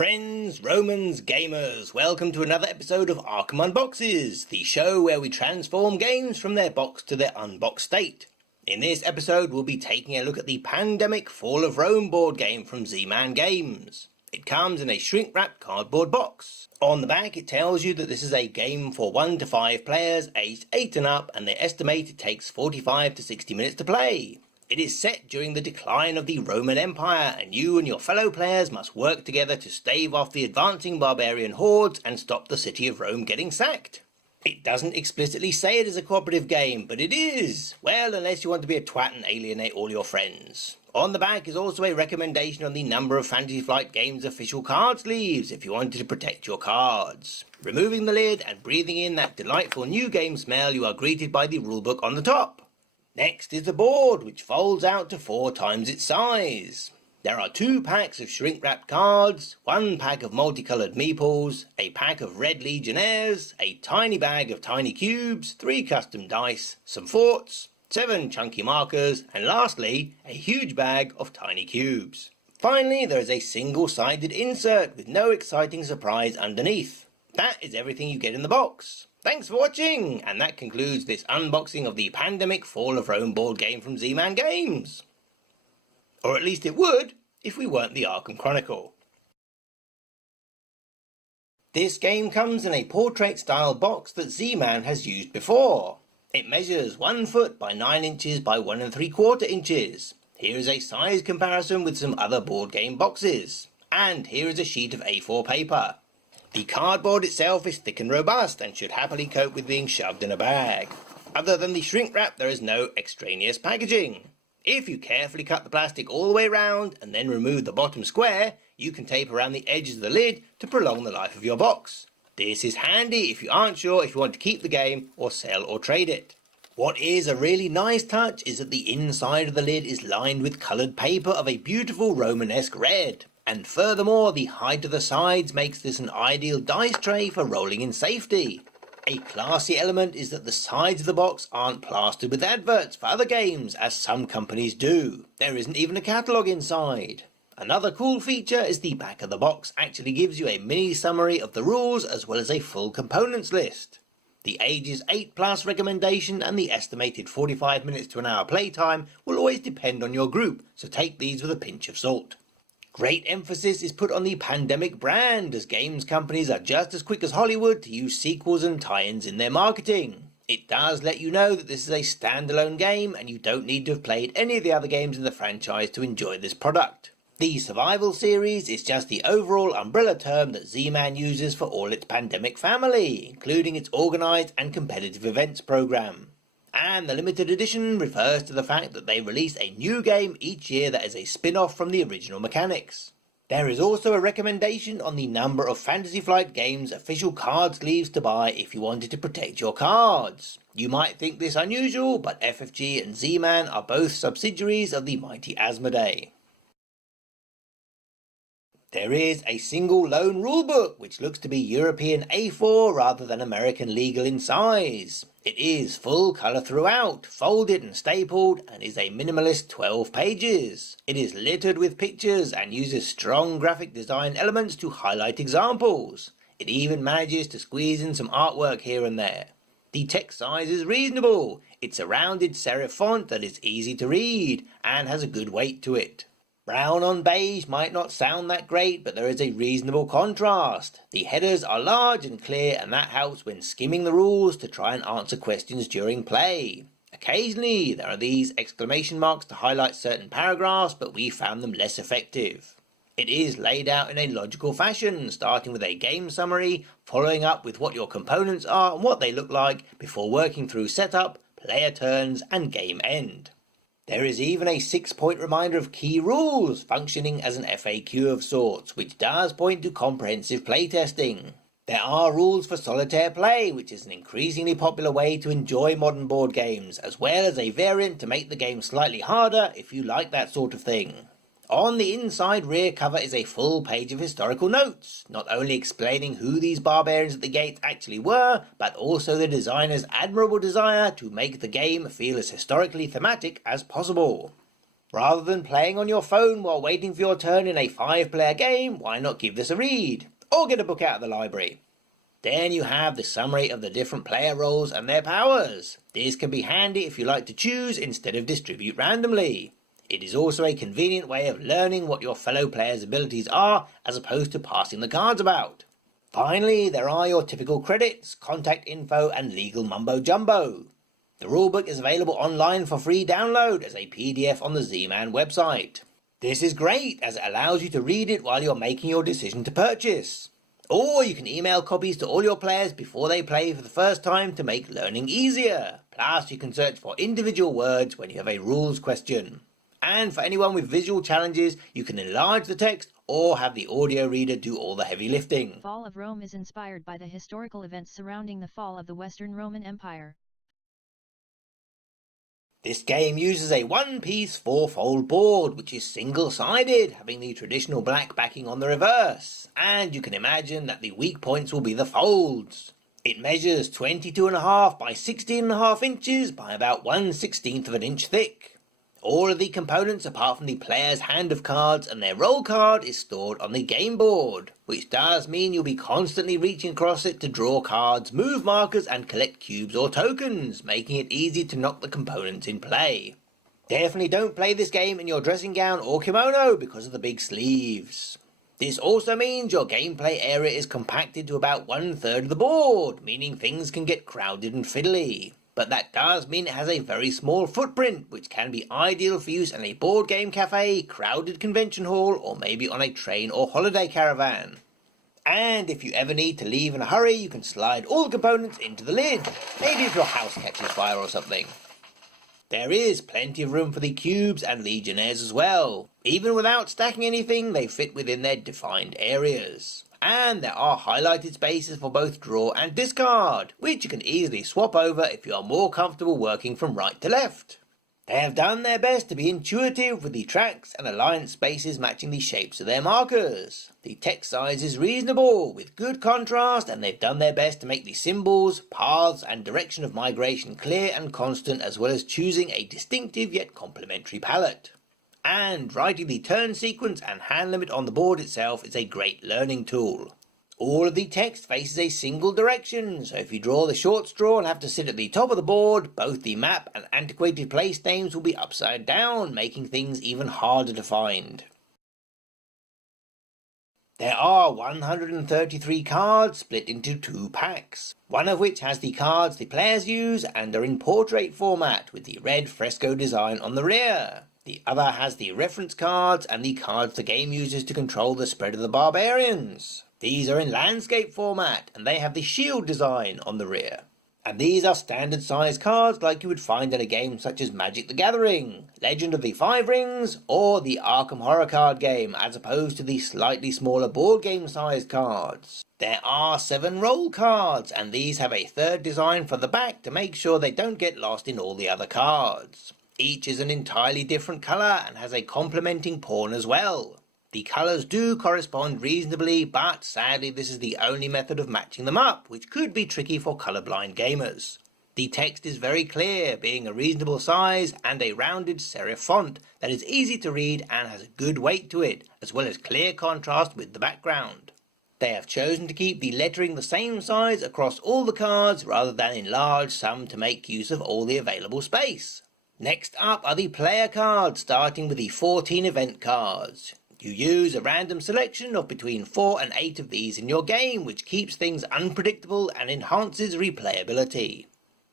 Friends, Romans, gamers, welcome to another episode of Arkham Unboxes, the show where we transform games from their box to their unboxed state. In this episode, we'll be taking a look at the Pandemic Fall of Rome board game from Z-Man Games. It comes in a shrink-wrapped cardboard box. On the back, it tells you that this is a game for 1 to 5 players aged 8 and up, and they estimate it takes 45 to 60 minutes to play. It is set during the decline of the Roman Empire, and you and your fellow players must work together to stave off the advancing barbarian hordes and stop the city of Rome getting sacked. It doesn't explicitly say it is a cooperative game, but it is. Well, unless you want to be a twat and alienate all your friends. On the back is also a recommendation on the number of Fantasy Flight Games official card sleeves if you wanted to protect your cards. Removing the lid and breathing in that delightful new game smell, you are greeted by the rulebook on the top. Next is the board, which folds out to 4 times its size. There are 2 packs of shrink-wrapped cards, 1 pack of multicoloured meeples, a pack of red legionnaires, a tiny bag of tiny cubes, 3 custom dice, some forts, 7 chunky markers, and lastly, a huge bag of tiny cubes. Finally, there is a single-sided insert with no exciting surprise underneath. That is everything you get in the box. Thanks for watching, and that concludes this unboxing of the Pandemic Fall of Rome board game from Z-Man Games. Or at least it would, if we weren't the Arkham Chronicle. This game comes in a portrait-style box that Z-Man has used before. It measures 1 foot by 9 inches by 1 3/4 inches. Here is a size comparison with some other board game boxes. And here is a sheet of A4 paper. The cardboard itself is thick and robust and should happily cope with being shoved in a bag. Other than the shrink wrap, there is no extraneous packaging. If you carefully cut the plastic all the way round and then remove the bottom square, you can tape around the edges of the lid to prolong the life of your box. This is handy if you aren't sure if you want to keep the game or sell or trade it. What is a really nice touch is that the inside of the lid is lined with coloured paper of a beautiful Romanesque red. And furthermore, the height of the sides makes this an ideal dice tray for rolling in safety. A classy element is that the sides of the box aren't plastered with adverts for other games, as some companies do. There isn't even a catalogue inside. Another cool feature is the back of the box actually gives you a mini summary of the rules as well as a full components list. The ages 8+ recommendation and the estimated 45 minutes to an hour playtime will always depend on your group, so take these with a pinch of salt. Great emphasis is put on the Pandemic brand, as games companies are just as quick as Hollywood to use sequels and tie-ins in their marketing. It does let you know that this is a standalone game and you don't need to have played any of the other games in the franchise to enjoy this product. The Survival series is just the overall umbrella term that Z-Man uses for all its Pandemic family, including its organised and competitive events program. And the limited edition refers to the fact that they release a new game each year that is a spin-off from the original mechanics. There is also a recommendation on the number of Fantasy Flight Games official card sleeves to buy if you wanted to protect your cards. You might think this unusual, but FFG and Z-Man are both subsidiaries of the mighty Asmodee. There is a single lone rulebook, which looks to be European A4 rather than American legal in size. It is full colour throughout, folded and stapled, and is a minimalist 12 pages. It is littered with pictures and uses strong graphic design elements to highlight examples. It even manages to squeeze in some artwork here and there. The text size is reasonable. It's a rounded serif font that is easy to read and has a good weight to it. Brown on beige might not sound that great, but there is a reasonable contrast. The headers are large and clear, and that helps when skimming the rules to try and answer questions during play. Occasionally there are these exclamation marks to highlight certain paragraphs, but we found them less effective. It is laid out in a logical fashion, starting with a game summary, following up with what your components are and what they look like, before working through setup, player turns and game end. There is even a 6-point reminder of key rules, functioning as an FAQ of sorts, which does point to comprehensive playtesting. There are rules for solitaire play, which is an increasingly popular way to enjoy modern board games, as well as a variant to make the game slightly harder if you like that sort of thing. On the inside rear cover is a full page of historical notes, not only explaining who these barbarians at the gates actually were, but also the designer's admirable desire to make the game feel as historically thematic as possible. Rather than playing on your phone while waiting for your turn in a 5-player game, why not give this a read? Or get a book out of the library. Then you have the summary of the different player roles and their powers. This can be handy if you like to choose instead of distribute randomly. It is also a convenient way of learning what your fellow players' abilities are as opposed to passing the cards about. Finally, there are your typical credits, contact info and legal mumbo jumbo. The rulebook is available online for free download as a PDF on the Z-Man website. This is great as it allows you to read it while you're making your decision to purchase. Or you can email copies to all your players before they play for the first time to make learning easier. Plus, you can search for individual words when you have a rules question. And for anyone with visual challenges, you can enlarge the text or have the audio reader do all the heavy lifting. The Fall of Rome is inspired by the historical events surrounding the fall of the Western Roman Empire. This game uses a one-piece 4-fold board, which is single-sided, having the traditional black backing on the reverse, and you can imagine that the weak points will be the folds. It measures 22.5 by 16.5 inches by about 1/16 of an inch thick. All of the components apart from the player's hand of cards and their roll card is stored on the game board, which does mean you'll be constantly reaching across it to draw cards, move markers and collect cubes or tokens, making it easy to knock the components in play. Definitely don't play this game in your dressing gown or kimono because of the big sleeves. This also means your gameplay area is compacted to about 1/3 of the board, meaning things can get crowded and fiddly. But that does mean it has a very small footprint, which can be ideal for use in a board game cafe, crowded convention hall, or maybe on a train or holiday caravan. And if you ever need to leave in a hurry, you can slide all the components into the lid, maybe if your house catches fire or something. There is plenty of room for the cubes and legionnaires as well. Even without stacking anything, they fit within their defined areas. And there are highlighted spaces for both draw and discard, which you can easily swap over if you are more comfortable working from right to left. They have done their best to be intuitive with the tracks and alliance spaces matching the shapes of their markers. The text size is reasonable with good contrast, and they've done their best to make the symbols, paths and direction of migration clear and constant, as well as choosing a distinctive yet complementary palette. And writing the turn sequence and hand limit on the board itself is a great learning tool. All of the text faces a single direction, so if you draw the short straw and have to sit at the top of the board, both the map and antiquated place names will be upside down, making things even harder to find. There are 133 cards split into 2 packs, one of which has the cards the players use and are in portrait format with the red fresco design on the rear. The other has the reference cards and the cards the game uses to control the spread of the barbarians. These are in landscape format and they have the shield design on the rear. And these are standard size cards like you would find in a game such as Magic the Gathering, Legend of the Five Rings, or the Arkham Horror card game, as opposed to the slightly smaller board game sized cards. There are 7 roll cards, and these have a third design for the back to make sure they don't get lost in all the other cards. Each is an entirely different colour and has a complementing pawn as well. The colours do correspond reasonably, but sadly this is the only method of matching them up, which could be tricky for colourblind gamers. The text is very clear, being a reasonable size and a rounded serif font that is easy to read and has a good weight to it, as well as clear contrast with the background. They have chosen to keep the lettering the same size across all the cards rather than enlarge some to make use of all the available space. Next up are the player cards, starting with the 14 event cards. You use a random selection of between 4 and 8 of these in your game, which keeps things unpredictable and enhances replayability.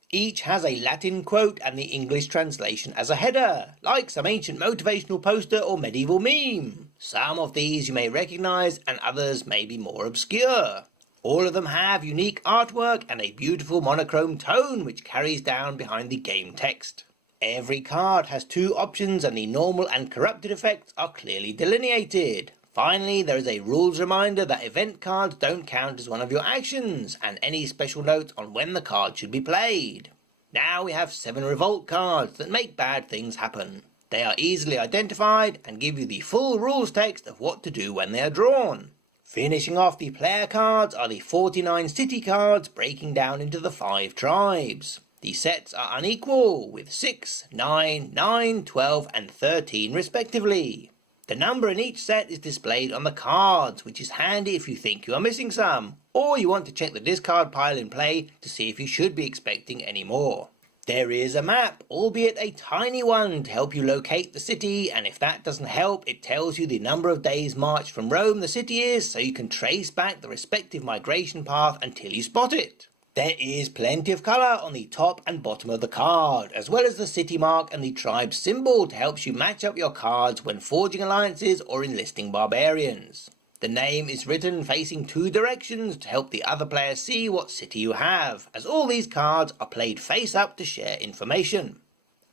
Each has a Latin quote and the English translation as a header, like some ancient motivational poster or medieval meme. Some of these you may recognise and others may be more obscure. All of them have unique artwork and a beautiful monochrome tone which carries down behind the game text. Every card has 2 options and the normal and corrupted effects are clearly delineated. Finally, there is a rules reminder that event cards don't count as one of your actions, and any special notes on when the card should be played. Now we have 7 Revolt cards that make bad things happen. They are easily identified and give you the full rules text of what to do when they are drawn. Finishing off the player cards are the 49 city cards breaking down into the 5 tribes. The sets are unequal, with 6, 9, 9, 12 and 13 respectively. The number in each set is displayed on the cards, which is handy if you think you are missing some, or you want to check the discard pile in play to see if you should be expecting any more. There is a map, albeit a tiny one, to help you locate the city, and if that doesn't help, it tells you the number of days march from Rome the city is, so you can trace back the respective migration path until you spot it. There is plenty of colour on the top and bottom of the card, as well as the city mark and the tribe symbol to help you match up your cards when forging alliances or enlisting barbarians. The name is written facing 2 directions to help the other player see what city you have, as all these cards are played face up to share information.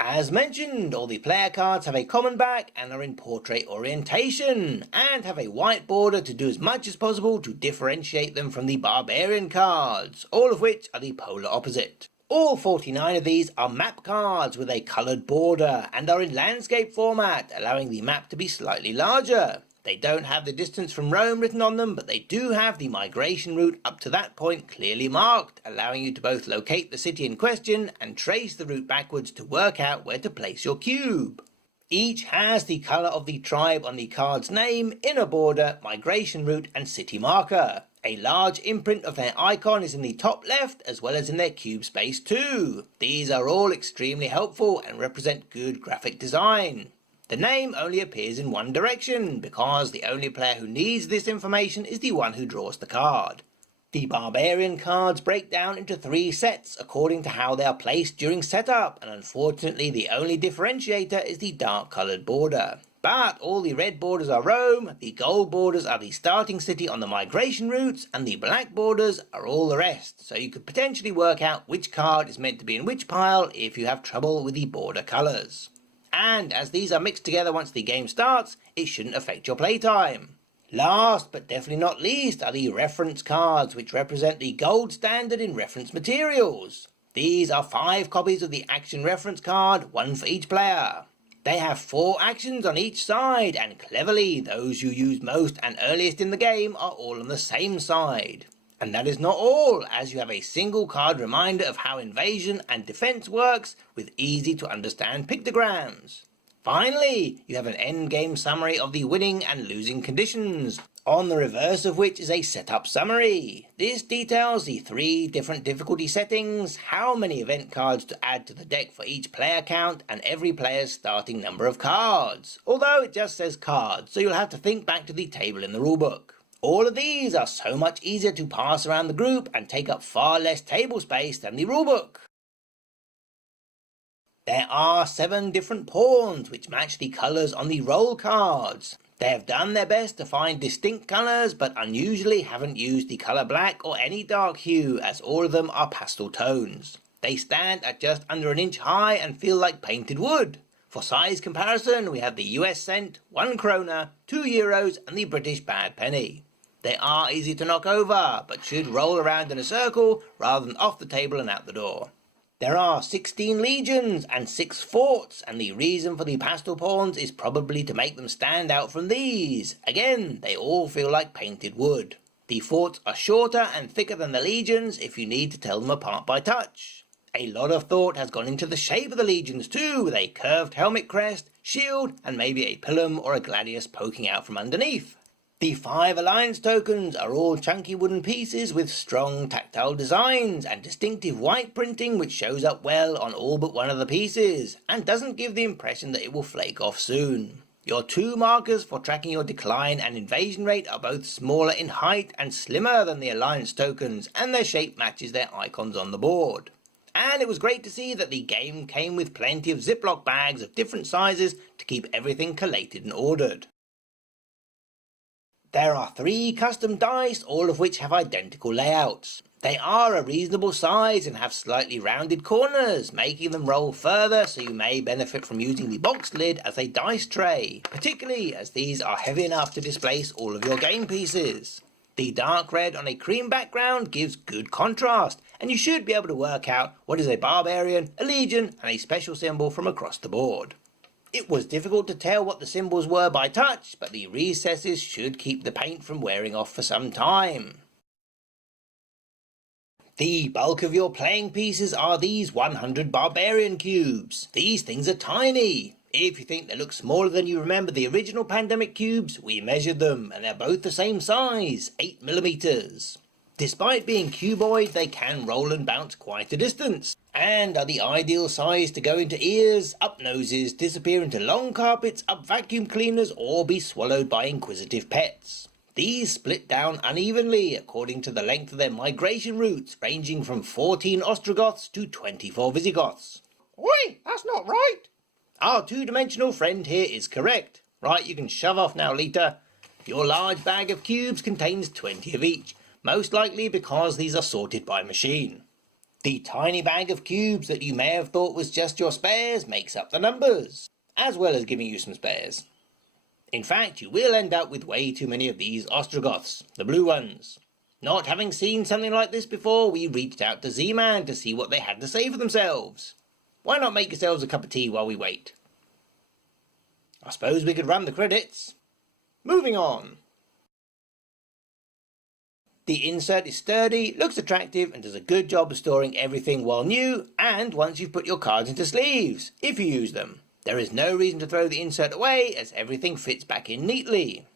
As mentioned, all the player cards have a common back and are in portrait orientation, and have a white border to do as much as possible to differentiate them from the Barbarian cards, all of which are the polar opposite. All 49 of these are map cards with a coloured border, and are in landscape format, allowing the map to be slightly larger. They don't have the distance from Rome written on them, but they do have the migration route up to that point clearly marked, allowing you to both locate the city in question and trace the route backwards to work out where to place your cube. Each has the colour of the tribe on the card's name, inner border, migration route and city marker. A large imprint of their icon is in the top left, as well as in their cube space too. These are all extremely helpful and represent good graphic design. The name only appears in one direction, because the only player who needs this information is the one who draws the card. The Barbarian cards break down into 3 sets according to how they are placed during setup, and unfortunately the only differentiator is the dark coloured border. But all the red borders are Rome, the gold borders are the starting city on the migration routes, and the black borders are all the rest, so you could potentially work out which card is meant to be in which pile if you have trouble with the border colours. And as these are mixed together once the game starts, it shouldn't affect your playtime. Last but definitely not least are the reference cards, which represent the gold standard in reference materials. These are 5 copies of the action reference card, 1 for each player. They have 4 actions on each side, and cleverly those you use most and earliest in the game are all on the same side. And that is not all, as you have a single card reminder of how invasion and defense works with easy to understand pictograms. Finally, you have an endgame summary of the winning and losing conditions, on the reverse of which is a setup summary. This details the 3 different difficulty settings, how many event cards to add to the deck for each player count, and every player's starting number of cards, although it just says cards, so you'll have to think back to the table in the rulebook. All of these are so much easier to pass around the group and take up far less table space than the rulebook. There are 7 different pawns which match the colours on the roll cards. They have done their best to find distinct colours, but unusually haven't used the colour black or any dark hue, as all of them are pastel tones. They stand at just under an inch high and feel like painted wood. For size comparison, we have the US cent, 1 krona, 2 euros and the British bad penny. They are easy to knock over, but should roll around in a circle rather than off the table and out the door. There are 16 legions and 6 forts, and the reason for the pastel pawns is probably to make them stand out from these. Again, they all feel like painted wood. The forts are shorter and thicker than the legions if you need to tell them apart by touch. A lot of thought has gone into the shape of the legions too, with a curved helmet crest, shield, and maybe a pilum or a gladius poking out from underneath. The 5 alliance tokens are all chunky wooden pieces with strong tactile designs and distinctive white printing, which shows up well on all but one of the pieces and doesn't give the impression that it will flake off soon. Your 2 markers for tracking your decline and invasion rate are both smaller in height and slimmer than the alliance tokens, and their shape matches their icons on the board. And it was great to see that the game came with plenty of Ziploc bags of different sizes to keep everything collated and ordered. There are 3 custom dice, all of which have identical layouts. They are a reasonable size and have slightly rounded corners, making them roll further, so you may benefit from using the boxed lid as a dice tray, particularly as these are heavy enough to displace all of your game pieces. The dark red on a cream background gives good contrast, and you should be able to work out what is a barbarian, a legion, and a special symbol from across the board. It was difficult to tell what the symbols were by touch, but the recesses should keep the paint from wearing off for some time. The bulk of your playing pieces are these 100 Barbarian Cubes. These things are tiny. If you think they look smaller than you remember the original Pandemic Cubes, we measured them and they're both the same size, 8mm. Despite being cuboid, they can roll and bounce quite a distance, and are the ideal size to go into ears, up noses, disappear into long carpets, up vacuum cleaners, or be swallowed by inquisitive pets. These split down unevenly according to the length of their migration routes, ranging from 14 Ostrogoths to 24 Visigoths. Oi, that's not right. Our two-dimensional friend here is correct. Right, you can shove off now, Lita. Your large bag of cubes contains 20 of each, most likely because these are sorted by machine. The tiny bag of cubes that you may have thought was just your spares makes up the numbers, as well as giving you some spares. In fact, you will end up with way too many of these Ostrogoths, the blue ones. Not having seen something like this before, we reached out to Z-Man to see what they had to say for themselves. Why not make yourselves a cup of tea while we wait? I suppose we could run the credits. Moving on. The insert is sturdy, looks attractive, and does a good job of storing everything while new, and once you've put your cards into sleeves, if you use them. There is no reason to throw the insert away, as everything fits back in neatly.